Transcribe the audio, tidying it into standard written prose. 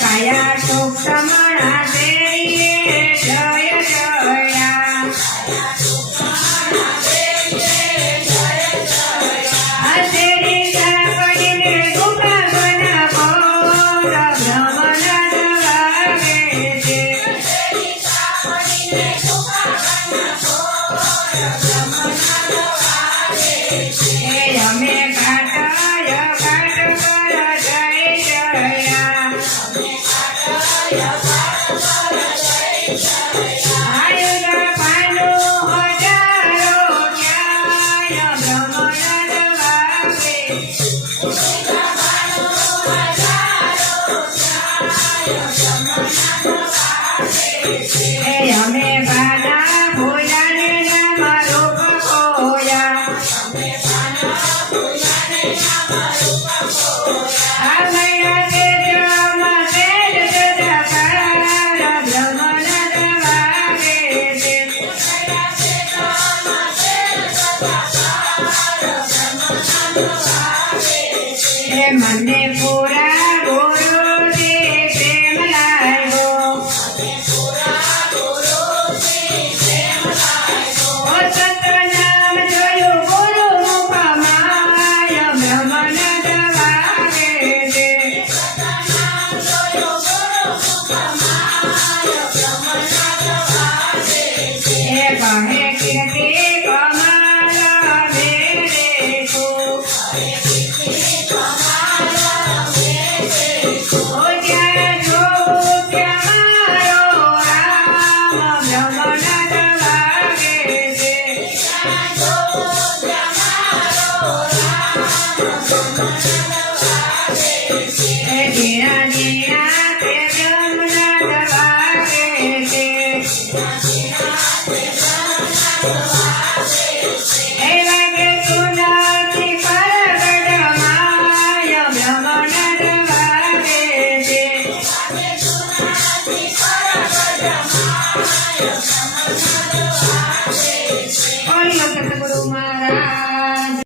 કાયા ટોક સમણા દેઈએ જય જયા હસેરી સાપડીને ગુફા બનાવો બ્રહ્મના દવાવે છે અમે ઘાટાય ઘાટ પર જય જયા આયુધ પાંડુ હજારો ન્યાય બ્રહ્મના દવાવે અમે બાના ભોલાને નામ રૂપ ખોયા આમયા તેજમાં તેજ જગકાર બ્રહ્મના દવાવે છે મને